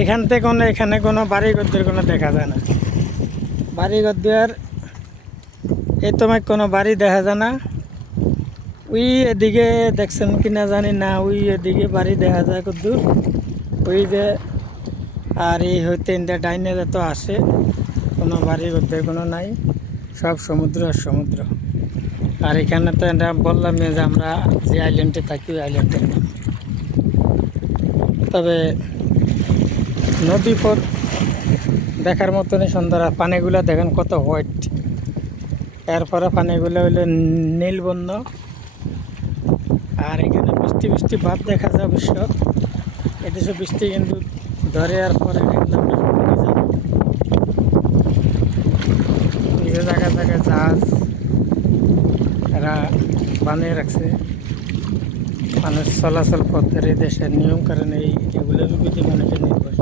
এখান থেকে এখানে কোনো বাড়ি ঘরদের কোনো দেখা যায় না। বাড়ি ঘর দেওয়ার এই তোমার কোনো বাড়ি দেখা যায় না। ওই এদিকে দেখছেন কিনা জানি না, ওই এদিকে বাড়ি দেখা যায় কদ্দূর, ওই যে। আর এই হইতে ইন্ডিয়া ডাইনে তো আসে, কোনো বাড়ি ঘরদের কোনো নাই, সব সমুদ্র আর সমুদ্র। আর এখানে তো এটা বললাম যে আমরা যে আইল্যান্ডে থাকি ওই আইল্যান্ডের নাম। তবে নদী পথ দেখার মতনই সুন্দর। আর পানিগুলো দেখেন কত হোয়াইট, এরপরে পানিগুলো হইলো নীল বর্ণ। আর এখানে বৃষ্টি বৃষ্টি ভাব দেখা যায় অবশ্য, এদেশে বৃষ্টি কিন্তু ধরে আর পরে কিন্তু আমরা পড়ে যাই। নিজে জায়গায় জায়গায় জাহাজ এরা বানিয়ে রাখছে, মানুষ চলাচল পথের এই দেশের নিয়ম কারণে এগুলোর উপরে মানুষের নির্ভর।